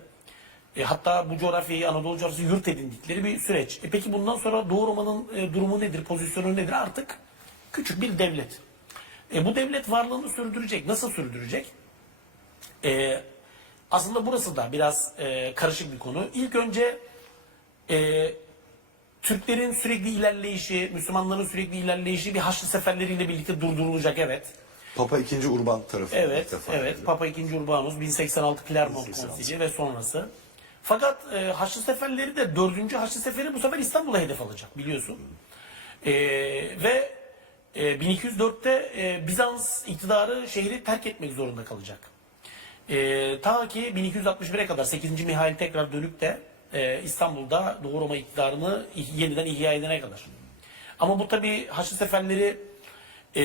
hatta bu coğrafyayı, Anadolu coğrafyası yurt edindikleri bir süreç. Peki bundan sonra Doğu Roma'nın durumu nedir, pozisyonu nedir? Artık küçük bir devlet. Bu devlet varlığını sürdürecek. Nasıl sürdürecek? Aslında burası da biraz karışık bir konu. İlk önce Türklerin sürekli ilerleyişi, Müslümanların sürekli ilerleyişi bir Haçlı seferleriyle birlikte durdurulacak, evet. Papa II. Urban tarafından ilk Evet, defa evet. geldi. Papa II. Urbanus 1086 Clermont 1086. Konsili ve sonrası. Fakat Haçlı seferleri de 4. Haçlı seferi bu sefer İstanbul'a hedef alacak, biliyorsun. Ve 1204'te Bizans iktidarı şehri terk etmek zorunda kalacak. Ta ki 1261'e kadar 8. Mihail tekrar dönüp de İstanbul'da Doğu Roma iktidarını yeniden ihya edene kadar. Ama bu tabi Haçlı seferleri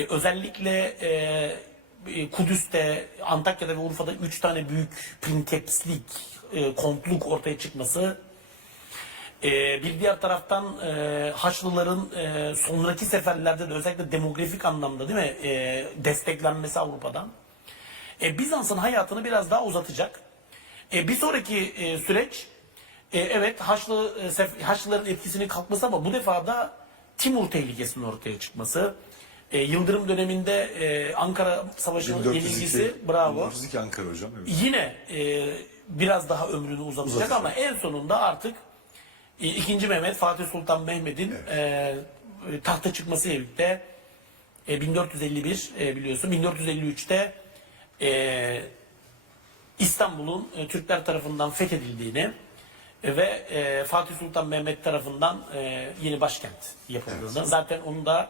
özellikle Kudüs'te, Antakya'da ve Urfa'da 3 tane büyük printepslik, kontluk ortaya çıkması, bir diğer taraftan Haçlıların sonraki seferlerde de özellikle demografik anlamda, değil mi, desteklenmesi Avrupa'dan Bizans'ın hayatını biraz daha uzatacak. Bir sonraki süreç evet Haçlıların etkisinin kalkması ama bu defa da Timur tehlikesinin ortaya çıkması. Yıldırım döneminde Ankara Savaşı'nın yenilgisi, bravo. 1402 Ankara hocam. Evet. Yine biraz daha ömrünü uzatacak ama en sonunda artık 2. Mehmet, Fatih Sultan Mehmet'in tahta çıkmasıyla birlikte 1451 biliyorsun 1453'te İstanbul'un Türkler tarafından fethedildiğini ve Fatih Sultan Mehmet tarafından yeni başkent yapıldığını, zaten onu da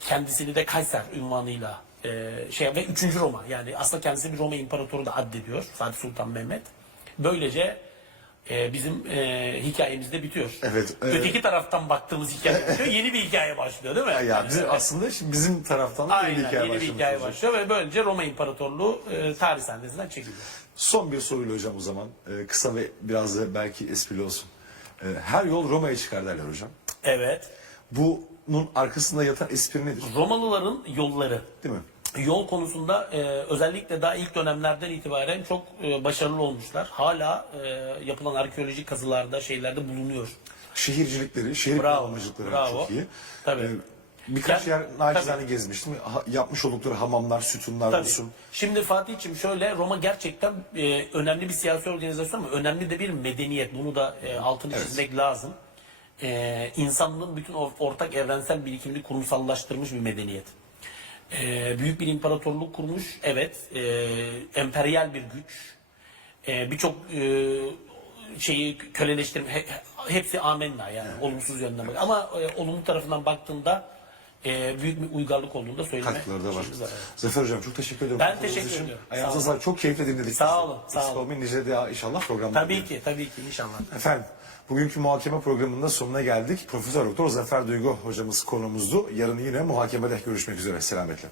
kendisini de Kayser unvanıyla Ve 3. Roma, yani aslında kendisi bir Roma imparatoru da addediyor Fatih Sultan Mehmet. Böylece bizim hikayemiz de bitiyor. Evet, Öteki taraftan baktığımız hikaye bitiyor. Yeni bir hikaye başlıyor değil mi? Ya bizim, aslında şimdi bizim taraftan da yeni bir Aynen, hikaye yeni bir başlamış hikaye olacak. başlıyor ve böylece Roma İmparatorluğu tarih sahnesinden çekiliyor. Son bir soruyla hocam o zaman. Kısa ve biraz da belki esprili olsun. Her yol Roma'ya çıkar derler hocam. Evet. Bunun arkasında yatan espri nedir? Romalıların yolları. Değil mi? Yol konusunda özellikle daha ilk dönemlerden itibaren çok başarılı olmuşlar. Hala yapılan arkeolojik kazılarda, şeylerde bulunuyor. Şehircilikleri, şehir planlamacılıkları bravo. çok iyi. Tabii. Birkaç Yani, yer nacizane gezmiştim. Yapmış oldukları hamamlar, sütunlar Tabii. olsun. Şimdi Fatih'ciğim şöyle, Roma gerçekten önemli bir siyasi organizasyon ama önemli de bir medeniyet. Bunu da altını çizmek lazım. İnsanlığın bütün ortak evrensel birikimini kurumsallaştırmış bir medeniyet. Büyük bir imparatorluk kurmuş, evet. Emperyal bir güç. Birçok şeyi köleleştirme, hepsi amenna, yani olumsuz yönden bak. Ama olumlu tarafından baktığında büyük bir uygarlık olduğunu da söyleme. Katkıları da var. şeyimiz evet. Zafer hocam çok teşekkür ederim. Ben Katkınız teşekkür için. ediyorum. Ayağınıza Sağ sağlık. Çok keyifle dinledik. Sağ olun, sağ Eksik olun. olmayın. Nice daha inşallah programda. Tabii ki inşallah. Efendim, bugünkü muhakeme programının da sonuna geldik. Profesör Doktor Zafer Duygu hocamız konuğumuzdu. Yarın yine muhakemede görüşmek üzere. Selametle.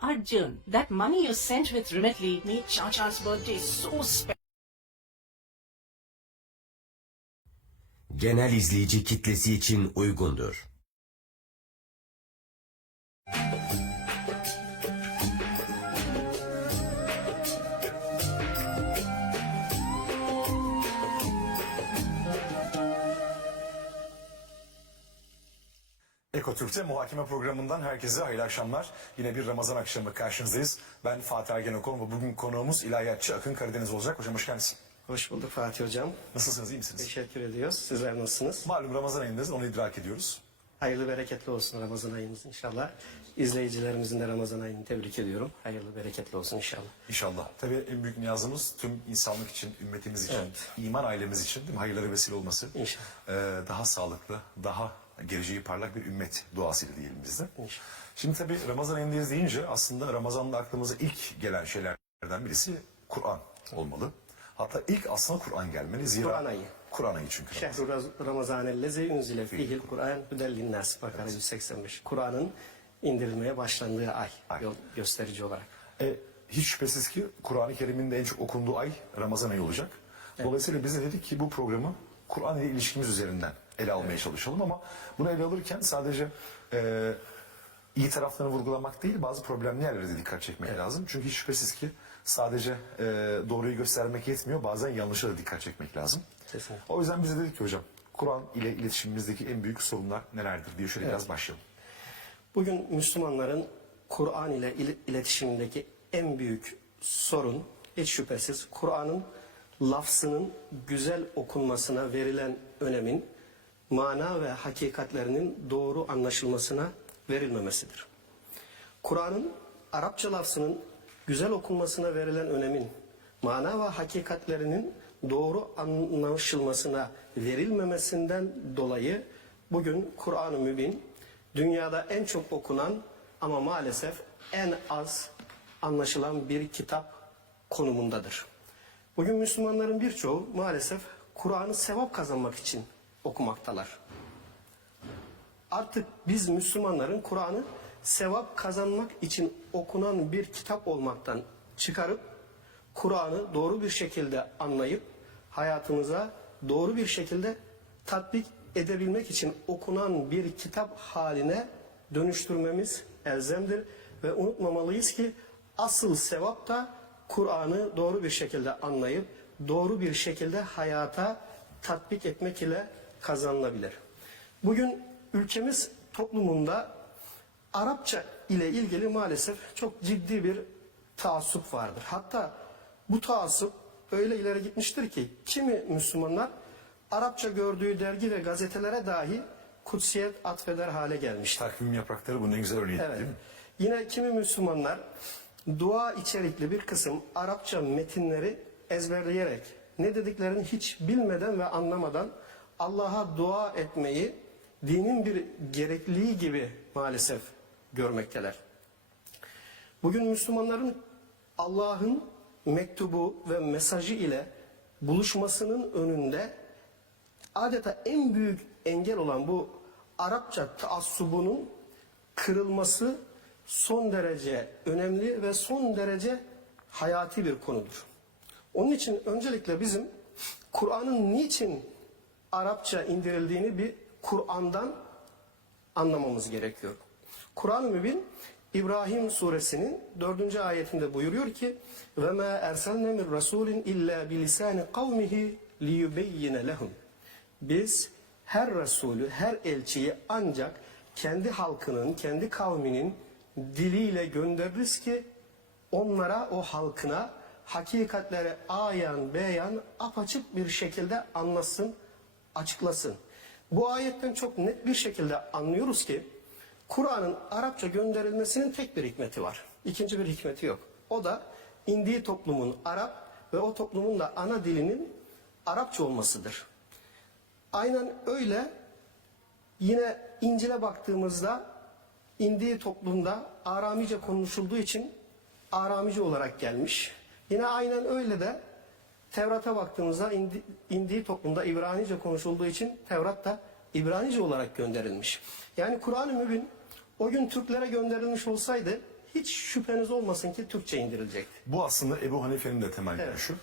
Arjun, that money you sent with Remitly made Chacha's birthday so special. Genel izleyici kitlesi için uygundur. Ekotürk'te muhakeme programından herkese hayırlı akşamlar. Yine bir Ramazan akşamı karşınızdayız. Ben Fatih Ergen Okul ve bugün konuğumuz ilahiyatçı Akın Karadeniz olacak. Hocam hoş geldiniz. Hoş bulduk Fatih Hocam. Nasılsınız, iyi misiniz? Teşekkür ediyoruz. Sizler nasılsınız? Malum Ramazan ayındayız, onu idrak ediyoruz. Hayırlı bereketli olsun Ramazan ayımız inşallah. İzleyicilerimizin de Ramazan ayını tebrik ediyorum. Hayırlı bereketli olsun inşallah. İnşallah. Tabii en büyük niyazımız tüm insanlık için, ümmetimiz için, Evet. iman ailemiz için değil mi? Hayırlara vesile olması. İnşallah. Daha sağlıklı, daha geleceği parlak bir ümmet duasıyla diyelim biz de. İnşallah. Şimdi tabii Ramazan ayındayız deyince aslında Ramazan'da aklımıza ilk gelen şeylerden birisi Kur'an olmalı. Hatta ilk aslında Kur'an gelmeli. Zira Kur'an ayı. Kur'an ayı çünkü. Şehru Ramazanellezi unzile fihil Kur'an hüdellinnas. Bakara 185. Kur'an'ın indirilmeye başlandığı ay. Ay. Yol gösterici olarak. Hiç şüphesiz ki Kur'an-ı Kerim'in de en çok okunduğu ay Ramazan ayı olacak. Dolayısıyla biz de dedik ki bu programı Kur'an ile ilişkimiz üzerinden ele almaya çalışalım ama bunu ele alırken sadece iyi taraflarını vurgulamak değil, bazı problemli yerlere de dikkat çekmek lazım. Çünkü hiç şüphesiz ki sadece doğruyu göstermek yetmiyor, bazen yanlışa da dikkat çekmek lazım. Kesinlikle. O yüzden biz de dedik ki hocam, Kur'an ile iletişimimizdeki en büyük sorunlar nelerdir diye şöyle biraz başlayalım. Bugün Müslümanların Kur'an ile iletişimindeki en büyük sorun hiç şüphesiz Kur'an'ın lafzının güzel okunmasına verilen önemin mana ve hakikatlerinin doğru anlaşılmasına verilmemesidir. Kur'an'ın Arapça lafzının güzel okunmasına verilen önemin mana ve hakikatlerinin doğru anlaşılmasına verilmemesinden dolayı bugün Kur'an-ı Mübin dünyada en çok okunan ama maalesef en az anlaşılan bir kitap konumundadır. Bugün Müslümanların birçoğu maalesef Kur'an'ı sevap kazanmak için okumaktalar. Artık biz Müslümanların Kur'an'ı sevap kazanmak için okunan bir kitap olmaktan çıkarıp Kur'an'ı doğru bir şekilde anlayıp hayatımıza doğru bir şekilde tatbik edebilmek için okunan bir kitap haline dönüştürmemiz elzemdir ve unutmamalıyız ki asıl sevap da Kur'an'ı doğru bir şekilde anlayıp doğru bir şekilde hayata tatbik etmek ile kazanılabilir. Bugün ülkemiz toplumunda Arapça ile ilgili maalesef çok ciddi bir taassup vardır. Hatta bu taassup öyle ileri gitmiştir ki kimi Müslümanlar Arapça gördüğü dergi ve gazetelere dahi kutsiyet atfeder hale gelmiştir. Takvim yaprakları bunun en güzel örneği Evet. değil mi? Yine kimi Müslümanlar dua içerikli bir kısım Arapça metinleri ezberleyerek ne dediklerini hiç bilmeden ve anlamadan Allah'a dua etmeyi dinin bir gerekliliği gibi maalesef görmekteler. Bugün Müslümanların Allah'ın mektubu ve mesajı ile buluşmasının önünde adeta en büyük engel olan bu Arapça taassubunun kırılması son derece önemli ve son derece hayati bir konudur. Onun için öncelikle bizim Kur'an'ın niçin Arapça indirildiğini bir Kur'an'dan anlamamız gerekiyor. Kur'an-ı Mübin İbrahim suresinin 4. ayetinde buyuruyor ki ve ma erselne min rasulin illa bilisani kavmihi liyubeyyine lehum. Biz her Resulü, her elçiyi ancak kendi halkının, kendi kavminin diliyle göndeririz ki onlara, o halkına hakikatleri ayan beyan apaçık bir şekilde anlasın, açıklasın. Bu ayetten çok net bir şekilde anlıyoruz ki Kur'an'ın Arapça gönderilmesinin tek bir hikmeti var. İkinci bir hikmeti yok. O da indiği toplumun Arap ve o toplumun da ana dilinin Arapça olmasıdır. Aynen öyle yine İncil'e baktığımızda indiği toplumda Aramice konuşulduğu için Aramice olarak gelmiş. Yine aynen öyle de Tevrat'a baktığımızda indiği toplumda İbranice konuşulduğu için Tevrat da İbranice olarak gönderilmiş. Yani Kur'an-ı Mübin o gün Türklere gönderilmiş olsaydı hiç şüpheniz olmasın ki Türkçe indirilecekti. Bu aslında Ebu Hanife'nin de temel Evet. görüşü.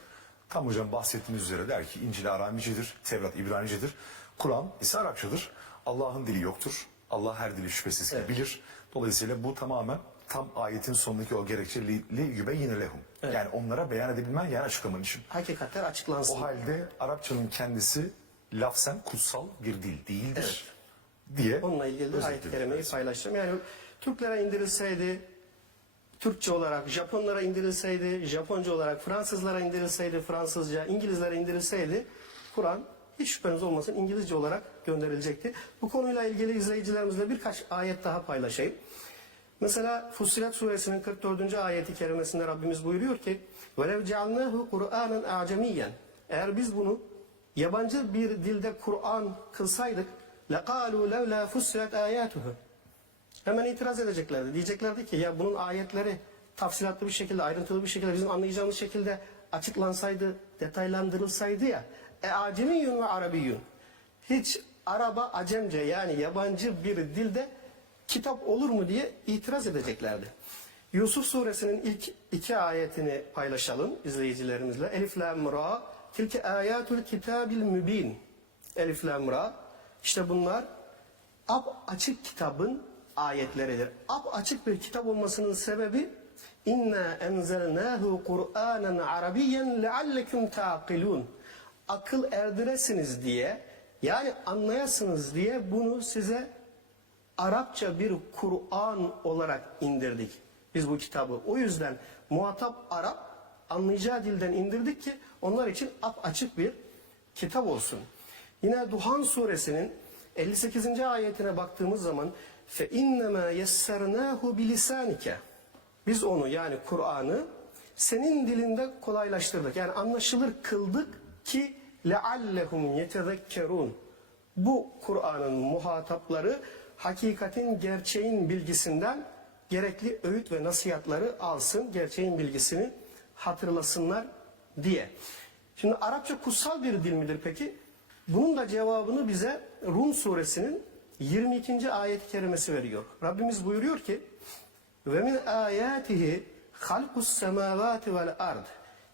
Tam hocam bahsettiğiniz üzere der ki İncil Aramicedir, Tevrat İbranicedir, Kur'an ise Arapçadır. Allah'ın dili yoktur. Allah her dili şüphesiz ki Evet. bilir. Dolayısıyla bu tamamen tam ayetin sonundaki o gerekçe li yübeyyine lehum. Evet. Yani onlara beyan edebilmen yani açıklaman için. Hakikatler açıklansın. O halde Arapçanın kendisi lafzen kutsal bir dil değildir diye Onunla ilgili de ayet-i kerimeyi paylaşacağım. Yani Türklere indirilseydi Türkçe olarak, Japonlara indirilseydi Japonca olarak, Fransızlara indirilseydi Fransızca, İngilizlere indirilseydi Kur'an hiç şüpheniz olmasın İngilizce olarak gönderilecekti. Bu konuyla ilgili izleyicilerimizle birkaç ayet daha paylaşayım. Mesela Fussilet suresinin 44. ayeti kerimesinde Rabbimiz buyuruyor ki وَلَوْ جَعَلْنَاهُ قُرْآنًا اَعْجَمِيًّا Eğer biz bunu yabancı bir dilde Kur'an kılsaydık لَقَالُوا لَوْلَا فُسِّلَتْ آيَاتُهُ Hemen itiraz edeceklerdi. Diyeceklerdi ki ya bunun ayetleri tafsilatlı bir şekilde, ayrıntılı bir şekilde bizim anlayacağımız şekilde açıklansaydı, detaylandırılsaydı ya. Acemiyyun ve arabiyyun. Hiç Araba, Acemce yani yabancı bir dilde kitap olur mu diye itiraz edeceklerdi. Yusuf suresinin ilk 2 ayetini paylaşalım izleyicilerimizle. Elif lam ra tilke ayatul kitabil mübin. Elif lam ra işte bunlar açık kitabın ayetleridir. Açık bir kitap olmasının sebebi inna enzelnahu Kur'anen Arabiyyen leallekum taqilun. Akıl erdiresiniz diye yani anlayasınız diye bunu size Arapça bir Kur'an olarak indirdik. Biz bu kitabı. O yüzden muhatap Arap anlayacağı dilden indirdik ki onlar için açık bir kitap olsun. Yine Duhan suresinin 58. ayetine baktığımız zaman فَاِنَّمَا يَسَّرْنَاهُ بِلِسَانِكَ Biz onu yani Kur'an'ı senin dilinde kolaylaştırdık. Yani anlaşılır kıldık ki لَعَلَّهُمْ يَتَذَكَّرُونَ Bu Kur'an'ın muhatapları hakikatin, gerçeğin bilgisinden gerekli öğüt ve nasihatları alsın, gerçeğin bilgisini hatırlasınlar diye. Şimdi Arapça kutsal bir dil midir peki? Bunun da cevabını bize Rum suresinin 22. ayet-i kerimesi veriyor. Rabbimiz buyuruyor ki ve min ayatihi halkus semavati vel ard.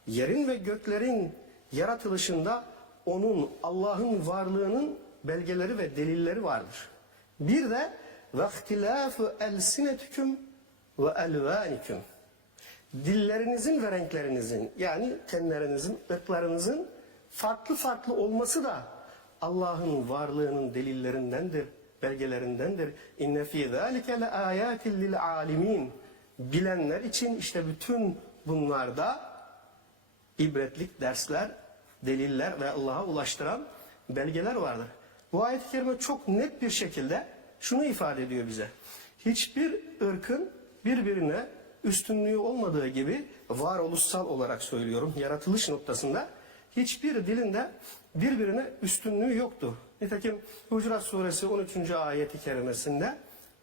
Yerin ve göklerin yaratılışında onun Allah'ın varlığının belgeleri ve delilleri vardır. Bir de ve ihtilafu elsinetüküm ve elvanikum. Dillerinizin ve renklerinizin yani tenlerinizin, ırklarınızın farklı farklı olması da Allah'ın varlığının delillerindendir, belgelerindendir. İnne fî zâlike le âyâtin lil âlimîn. Bilenler için işte bütün bunlarda ibretlik dersler, deliller ve Allah'a ulaştıran belgeler vardır. Bu ayet-i kerime çok net bir şekilde şunu ifade ediyor bize. Hiçbir ırkın birbirine üstünlüğü olmadığı gibi, varoluşsal olarak söylüyorum, yaratılış noktasında hiçbir dilinde birbirine üstünlüğü yoktu. Nitekim Hucurat suresi 13. ayeti kerimesinde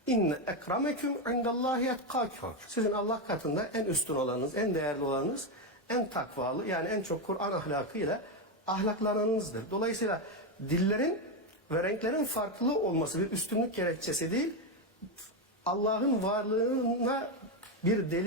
İnne ekremeküm indallahi etkâküm. Sizin Allah katında en üstün olanınız, en değerli olanınız, en takvalı, yani en çok Kur'an ahlakıyla ahlaklananınızdır. Dolayısıyla dillerin ve renklerin farklı olması bir üstünlük gerekçesi değil, Allah'ın varlığına bir delil